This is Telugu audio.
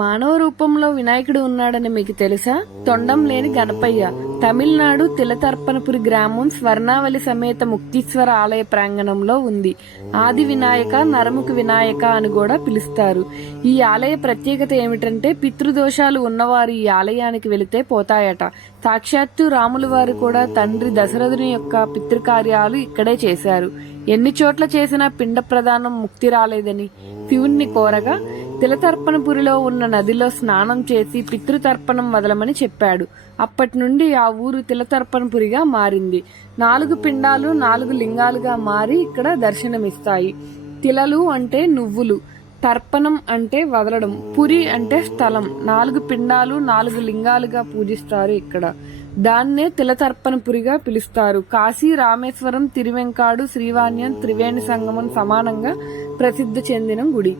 మానవ రూపంలో వినాయకుడు ఉన్నాడని మీకు తెలుసా? తొండం లేని గణపయ్య. తమిళనాడు తిలతర్పణపురి గ్రామం స్వర్ణావళి సమేత ముక్తీశ్వర ఆలయ ప్రాంగణంలో ఉంది. ఆది వినాయక, నరముఖ వినాయక అని కూడా పిలుస్తారు. ఈ ఆలయ ప్రత్యేకత ఏమిటంటే పితృదోషాలు ఉన్నవారు ఈ ఆలయానికి వెళితే పోతాయట. సాక్షాత్తు రాముల వారు కూడా తండ్రి దశరథుని యొక్క పితృకార్యాలు ఇక్కడే చేశారు. ఎన్ని చోట్ల చేసినా పిండ ప్రదానం ముక్తి రాలేదని శివుణ్ణి కోరగా తిలతర్పణపురిలో ఉన్న నదిలో స్నానం చేసి పితృతర్పణం వదలమని చెప్పాడు. అప్పటి నుండి ఆ ఊరు తిలతర్పణపురిగా మారింది. 4 పిండాలు 4 లింగాలుగా మారి ఇక్కడ దర్శనమిస్తాయి. తిలలు అంటే నువ్వులు, తర్పణం అంటే వదలడం, పురి అంటే స్థలం. 4 పిండాలు 4 లింగాలుగా పూజిస్తారు ఇక్కడ. దాన్నే తిలతర్పణపురిగా పిలుస్తారు. కాశీ, రామేశ్వరం, తిరువెంకాడు, శ్రీవాణ్యం, త్రివేణి సంగమం సమానంగా ప్రసిద్ధి చెందిన గుడి.